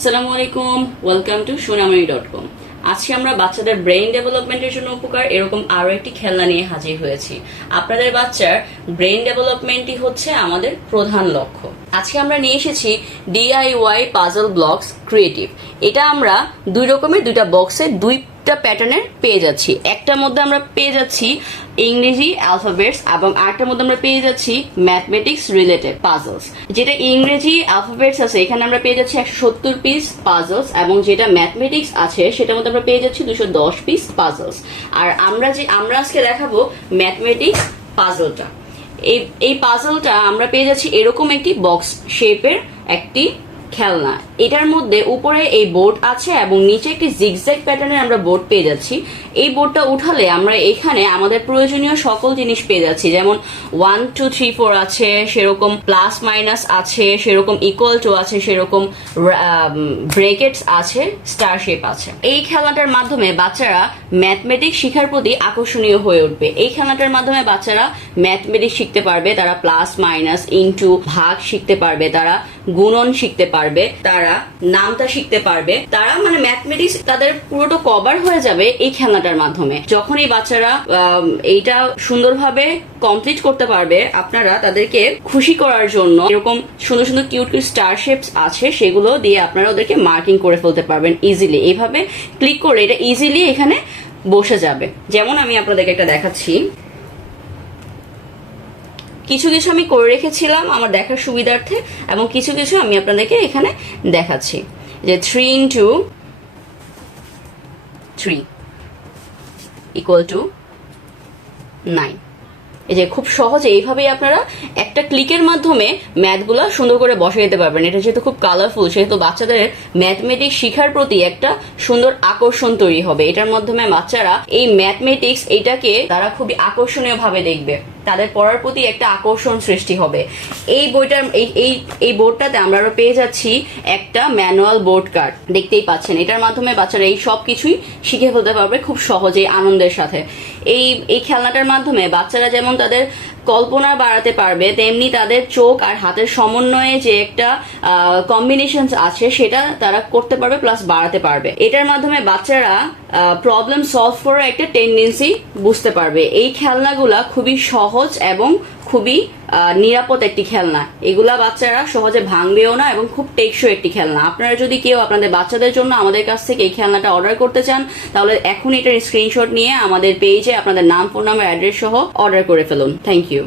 আসসালামু আলাইকুম, welcome to সোনামণি.com। আজকে আমরা বাচ্চাদের ব্রেইন ডেভেলপমেন্টের জন্য উপকার এরকম আরো একটি খেলনা নিয়ে হাজির হয়েছি। আপনাদের বাচ্চার ব্রেইন ডেভেলপমেন্টই হচ্ছে আমাদের প্রধান লক্ষ্য। আজকে আমরা নিয়ে এসেছি ডিআইওয়াই পাজল ব্লকস ক্রিয়েটিভ। এটা আমরা দুই রকমের দুইটা বক্সে দুইটা প্যাটার্নের পেয়ে যাচ্ছি। একটার মধ্যে আমরা পেয়ে যাচ্ছি ইংরেজি অ্যালফাবেটস এবং আরেকটার মধ্যে আমরা পেয়ে যাচ্ছি ম্যাথমেটিক্স রিলেটেড পাজলস। যেটা ইংরেজি অ্যালফাবেটস আছে এখানে আমরা পেয়ে যাচ্ছি 170 পিস পাজলস, এবং যেটা ম্যাথমেটিক্স আছে সেটার মধ্যে আমরা পেয়ে যাচ্ছি 210 পিস পাজলস। আর আমরা আজকে দেখাবো ম্যাথমেটিক্স পাজলটা। এই পাজলটা আমরা পেয়ে যাচ্ছি এরকম একটি বক্স শেপের একটি খেলনা। এটার মধ্যে উপরে এই বোর্ড আছে এবং নিচে একটি জিগজ্যাগ প্যাটার্নের আমরা বোর্ড পেয়ে যাচ্ছি। এই বোর্ডটা উঠালে আমরা এখানে আমাদের প্রয়োজনীয় সকল জিনিস পেয়ে যাচ্ছি, যেমন 1 2 3 4 আছে, সেরকম প্লাস মাইনাস আছে, সেরকম ইকুয়াল টু আছে, সেরকম ব্রেকেটস আছে, স্টার শেপ আছে। এই খেলনাটার মাধ্যমে বাচ্চারা ম্যাথমেটিক্স শেখার প্রতি আকর্ষণীয় হয়ে উঠবে। এই খেলনাটার মাধ্যমে বাচ্চারা ম্যাথমেটিক্স শিখতে পারবে, তারা প্লাস মাইনাস ইনটু ভাগ শিখতে পারবে, তারা গুণন শিখতে পারবে, তারা নামতা শিখতে পারবে, তারা মানে ম্যাথমেটিক্স তাদের পুরোটা কভার হয়ে যাবে এই খেলনাটার মাধ্যমে। যখন এই বাচ্চারা এইটা সুন্দরভাবে কমপ্লিট করতে পারবে, আপনারা তাদেরকে খুশি করার জন্য এরকম সুন্দর সুন্দর কিউট কিউট স্টার শেপস আছে, সেগুলো দিয়ে আপনারা ওদেরকে মার্কিং করে ফেলতে পারবেন ইজিলি। এইভাবে ক্লিক করে এটা ইজিলি এখানে বসে যাবে। যেমন আমি আপনাদেরকে একটা দেখাচ্ছি, কিছু কিছু আমি করে রেখেছিলাম আমার দেখার সুবিধার্থে, এবং কিছু কিছু আমি আপনাদেরকে এখানে দেখাচ্ছি। যে 3 into 3 equal to 9। এই যে খুব সহজে এইভাবেই আপনারা একটা ক্লিকের মাধ্যমে ম্যাথগুলো সুন্দর করে বসে দিতে পারবেন। এটা যেহেতু খুব কালারফুল, সেহেতু বাচ্চাদের ম্যাথমেটিক্স শেখার প্রতি একটা সুন্দর আকর্ষণ তৈরি হবে। এটার মাধ্যমে বাচ্চারা এই ম্যাথমেটিক্স এইটাকে তারা খুবই আকর্ষণীয় ভাবে দেখবে, তাদের পড়ার প্রতি একটা আকর্ষণ সৃষ্টি হবে। এই বইটার এই বোর্ডটাতে আমরা আরো পেয়ে যাচ্ছি একটা ম্যানুয়াল বোর্ড কার্ড, দেখতেই পাচ্ছেন। এটার মাধ্যমে বাচ্চারা এই সব কিছুই শিখে ফেলতে পারবে খুব সহজে আনন্দের সাথে। এই খেলনাটার মাধ্যমে বাচ্চারা যেমন তাদের কল্পনা বাড়াতে পারবে, তেমনি তাদের চোখ আর হাতের সমন্বয়ে যে একটা কম্বিনেশন আছে সেটা তারা করতে পারবে, প্লাস বাড়াতে পারবে। এটার মাধ্যমে বাচ্চারা প্রবলেম সলভ করার একটা টেন্ডেন্সি বুঝতে পারবে। এই খেলনাগুলা খুবই সহজ এবং খুবই নিরাপদ একটি খেলনা। এগুলা বাচ্চারা সহজে ভাঙবেও না এবং খুব টেকসই একটি খেলনা। আপনারা যদি কেউ আপনাদের বাচ্চাদের জন্য আমাদের কাছ থেকে এই খেলনাটা অর্ডার করতে চান, তাহলে এখন এটার স্ক্রিনশট নিয়ে আমাদের পেজে আপনাদের নাম, ফোন নাম্বার, অ্যাড্রেস সহ অর্ডার করে ফেলুন। Thank you.